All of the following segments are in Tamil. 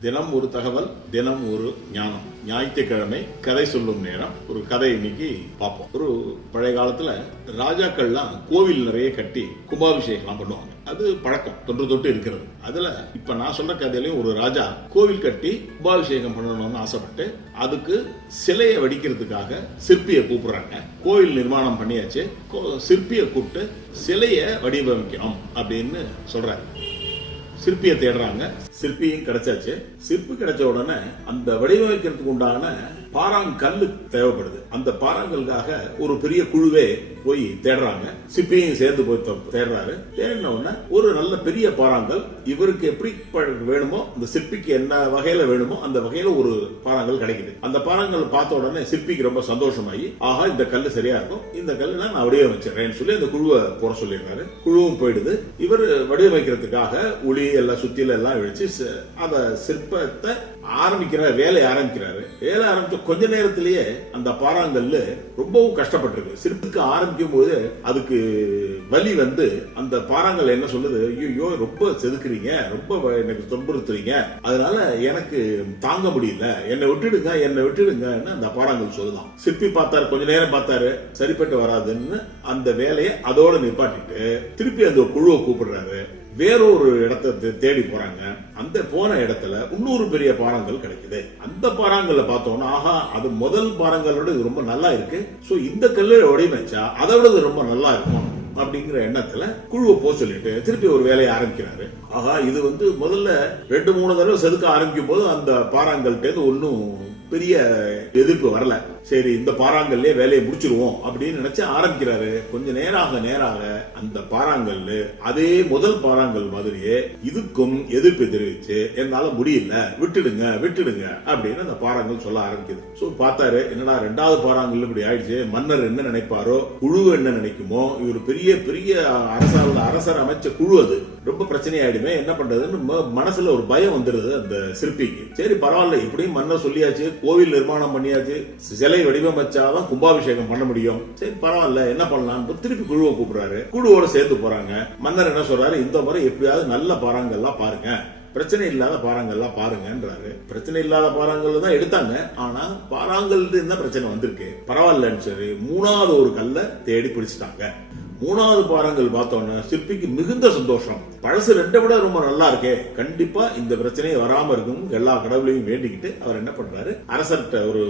தினம் ஒரு தகவல் தினம் ஒரு ஞானம். ஞாயிற்றுக்கிழமை கதை சொல்லும் நேரம். ஒரு கதை இன்னைக்கு பார்ப்போம். ஒரு பழைய காலத்துல ராஜாக்கள்லாம் கோவில் நிறைய கட்டி கும்பாபிஷேகம்லாம் பண்ணுவாங்க. அது பழக்கம் தொன்று தொட்டு இருக்கிறது. அதுல இப்ப நான் சொன்ன கதையிலையும் ஒரு ராஜா கோவில் கட்டி கும்பாபிஷேகம் பண்ணணும்னு ஆசைப்பட்டு அதுக்கு சிலையை வடிக்கிறதுக்காக சிற்பியை கூப்பிடுறாங்க. கோவில் நிர்மாணம் பண்ணியாச்சு. கோ- சிற்பியை கூப்பிட்டு சிலையை வடிவமைக்கணும் அப்படின்னு சொல்றாரு. சிற்பியை தேடுறாங்க. சிற்பியும் கிடைச்சாச்சு. சிற்பி கிடைச்ச உடனே அந்த வடிவமைக்கிறதுக்கு உண்டான பாறாங்கல்லு தேவைப்படுது. அந்த பாறாங்கல்காக ஒரு பெரிய குழுவே போய் தேடுறாங்க. சிற்பியும் சேர்ந்து போய் தேடுறாரு. தேடின உடனே ஒரு நல்ல பெரிய பாறாங்கல் இவருக்கு எப்படி வேணுமோ அந்த சிற்பிக்கு என்ன வகையில வேணுமோ அந்த வகையில ஒரு பாறாங்கல் கிடைக்குது. அந்த பாறாங்கல் பார்த்த உடனே சிற்பிக்கு ரொம்ப சந்தோஷமாகி ஆஹா இந்த கல் சரியா இருக்கும். இந்த கல் நான் வடிவமைச்சிடுறேன்னு சொல்லி அந்த குழுவை போட சொல்லிடுறாரு. குழுவும் போயிடுது. இவர் வடிவமைக்கிறதுக்காக உளி எல்லாம் சுத்தில எல்லாம் வச்சு அந்த சிற்பத்தை ஆரம்பிக்கிற வேலையை ஆரம்பிக்கிறாரு. வேலை ஆரம்பிச்ச கொஞ்ச நேரத்திலேயே அந்த பாறாங்கல்ல ரொம்பவும் கஷ்டப்பட்டிருக்கு. சிரிப்புக்கு ஆரம்பிக்கும் போது அதுக்கு வலி வந்து அந்த பாறாங்கல் என்ன சொல்லுது? ஐயோ ரொம்ப செதுக்குறீங்க ரொம்ப வ- எனக்கு துன்புறுத்துறீங்க. அதனால எனக்கு தாங்க முடியல. என்னை விட்டுடுங்க என்னை விட்டுடுங்கன்னு அந்த பாறாங்கல் சொல்லுதான். சிற்பி பார்த்தாரு கொஞ்ச நேரம் பார்த்தாரு சரிப்பட்டு வராதுன்னு அந்த வேலையை அதோட நிப்பாட்டிட்டு திருப்பி அந்த குழுவை கூப்பிடுறாரு. வேறொரு இடத்தை தே- தேடி போறாங்க. அந்த போன இடத்துல இன்னொரு பெரிய பாறாங்கல் கிடைக்குது. அந்த பாறாங்கல்ல பார்த்தோம்னா ஆஹா அது முதல் பாறாங்கலோட இது ரொம்ப நல்லா இருக்கு. சோ இந்த கல்லு வடிவமைச்சா அதை விட இது ரொம்ப நல்லா இருக்கும் அப்படிங்கிற எண்ணத்துல குழுவை போ சொல்லிட்டு திருப்பி ஒரு வேலையை ஆரம்பிக்கிறாரு. ஆஹா இது வந்து முதல்ல ரெண்டு மூணு தடவை செதுக்க ஆரம்பிக்கும் போது அந்த பாறாங்கல்ட்டேருந்து ஒன்றும் பெரிய எதிர்ப்பு வரல. சரி இந்த பாறாங்கல்லே வேலையை முடிச்சிருவோம் அப்படின்னு நினைச்சு ஆரம்பிக்கிறாரு. கொஞ்ச நேராக நேராக அந்த பாறாங்கல்லு அதே முதல் பாறாங்கல் மாதிரியே இதுக்கும் எதிர்ப்பு தெரிவிச்சு என்னால முடியல விட்டுடுங்க விட்டுடுங்க அப்படின்னு அந்த பாறாங்கல் சொல்ல ஆரம்பிக்குது. சோ பார்த்தாரு என்னடா ரெண்டாவது பாறாங்கல் இப்படி ஆயிடுச்சு மன்னர் என்ன நினைப்பாரோ குழு என்ன நினைக்குமோ இவர் பெரிய பெரிய அரசாங்க அரசர் அமைச்ச குழு அது. ரொம்ப பிரச்சனையாயிடுமே என்ன பண்றதுன்னு ம- மனசுல ஒரு பயம் வந்துருது அந்த சிற்பிக்கு. சரி பரவாயில்ல இப்படியும் மன்னர் சொல்லியாச்சு கோவில் நிர்மாணம் பண்ணியாச்சு சிலை வடிவமைச்சாதான் கும்பாபிஷேகம் பண்ண முடியும். சரி பரவாயில்ல என்ன பண்ணலாம்? திருப்பி குழுவை கூப்பிடுறாரு. குழுவோட சேர்த்து போறாங்க. மன்னர் என்ன சொல்றாரு? இந்த முறை எப்படியாவது நல்ல பாறாங்கல்லாம் பாருங்க. பிரச்சனை இல்லாத பாறாங்கல்லாம் பாருங்கன்றாரு. பிரச்சனை இல்லாத பாறாங்கல் தான் எடுத்தாங்க. ஆனா பாறாங்கல் தான் பிரச்சனை வந்திருக்கு. பரவாயில்லன்னு சரி மூணாவது ஒரு கல்லை தேடி பிடிச்சிட்டாங்க. மூணாவது பாடங்கள் பார்த்தோன்னா சிற்பிக்கு மிகுந்த சந்தோஷம். பழசு ரெண்டை விட ரொம்ப நல்லா இருக்கே. கண்டிப்பா இந்த பிரச்சனையை வராம இருக்கும். எல்லா கடவுளையும் வேண்டிக்கிட்டு அவர் என்ன பண்றாரு? அரசர்கிட்ட ஒரு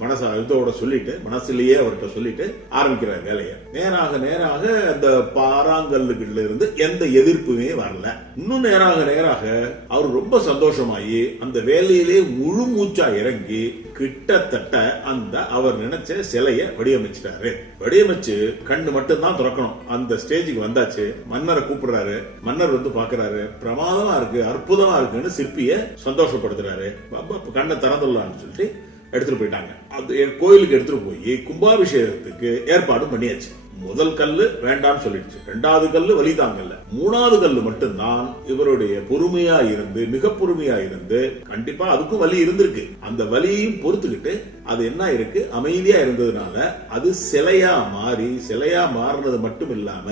மனச இதோட சொல்லிட்டு மனசுலயே அவர்கிட்ட சொல்லிட்டு ஆரம்பிக்கிறார் வேலையை. நேராக நேராக அந்த பாறாங்கல்லுகள்ல இருந்து எந்த எதிர்ப்புமே வரல. இன்னும் நேராக நேராக அவர் ரொம்ப சந்தோஷமாயி அந்த வேலையிலே முழு மூச்சா இறங்கி கிட்டத்தட்ட அந்த அவர் நினைச்ச சிலையை வடிவமைச்சிட்டாரு. வடிவமைச்சு கண்ணு மட்டும்தான் திறக்கணும். அந்த ஸ்டேஜுக்கு வந்தாச்சு. மன்னரை கூப்பிடுறாரு. மன்னர் வந்து பாக்குறாரு பிரமாதமா இருக்கு அற்புதமா இருக்குன்னு சிற்பிய சந்தோஷப்படுத்துறாரு. பாப்பா, கண்ணை திறந்துடலாம்னு சொல்லிட்டு எடுத்துட்டு போயிட்டாங்க. அது என் கோயிலுக்கு எடுத்துட்டு போய் கும்பாபிஷேகத்துக்கு ஏற்பாடு பண்ணியாச்சு. முதல் கல்லு வேண்டாம்னு சொல்லிடுச்சு. ரெண்டாவது கல்லு வலி தாங்கல்ல மூணாவது கல்லு மட்டும்தான் இவருடைய பொறுமையா இருந்து மிக பொறுமையா இருந்து கண்டிப்பா அதுக்கும் வலி இருந்திருக்கு. அந்த வலியையும் பொறுத்துக்கிட்டு அது என்ன இருக்கு அமைதியா இருந்ததுனால அது சிலையா மாறி சிலையா மாறினது மட்டும் இல்லாம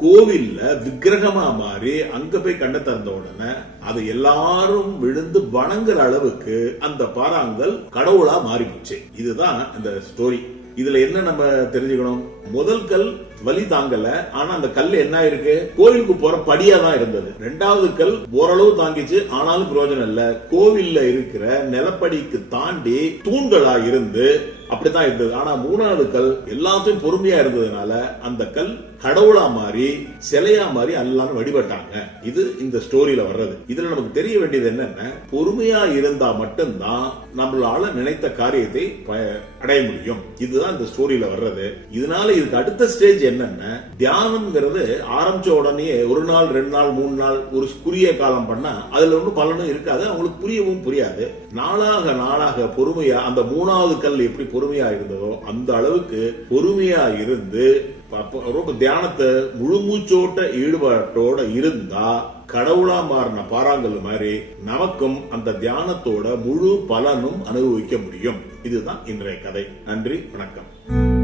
கோவில்ல விக்கிரகமா மாறி அங்க போய் கண்ணை திறந்த உடனே அது எல்லாரும் விழுந்து வணங்குற அளவுக்கு அந்த பாறாங்கல் கடவுளா மாறி போச்சு இதுதான் இந்த ஸ்டோரி இதுல என்ன நம்ம தெரிஞ்சுக்கணும்? முதல் கல் வலி தாங்கல. ஆனா அந்த கல் என்ன ஆயிருக்கு? கோவிலுக்கு போற படியா தான் இருந்தது. ரெண்டாவது கல் ஓரளவு தாங்கிச்சு. ஆனாலும் பிரயோஜனம் இல்ல. கோவில்ல இருக்கிற நிலப்படிக்கு தாண்டி தூண்களா இருந்து அப்படித்தான் இருந்தது. ஆனா மூணாவது கல் எல்லாத்தையும் பொறுமையா இருந்ததுனால அந்த கல் கடவுளா மாறி சிலையா மாறி எல்லாரும் வழிபட்டாங்க. இது இந்த ஸ்டோரியில வர்றது. இதுல நமக்கு தெரிய வேண்டியது என்னன்னா பொறுமையா இருந்தா மட்டும்தான் நம்மளால நினைத்த காரியத்தை ப- அடைய முடியும். இதுதான் இந்த ஸ்டோரியில வர்றது. இதனால இதுக்கு அடுத்த ஸ்டேஜ் என்னன்னா தியானம்ங்கிறது ஆரம்பிச்ச உடனே ஒரு நாள் ரெண்டு நாள் மூணு நாள் ஒரு குறுகிய காலம் பண்ணா அதுல ஒன்றும் பலனும் இருக்காது. அவங்களுக்கு புரியவும் புரியாது. நாளாக நாளாக பொறுமையா அந்த மூணாவது கல் எப்படி பொறுமையா இருந்ததோ அந்த அளவுக்கு பொறுமையா இருந்து ரொம்ப தியானத்தை முழு மூச்சோட்ட ஈடுபாட்டோட இருந்தா கடவுளா மாறின பாறாங்கல் மாதிரி நமக்கும் அந்த தியானத்தோட முழு பலனும் அனுபவிக்க முடியும். இதுதான் இன்றைய கதை. நன்றி வணக்கம்.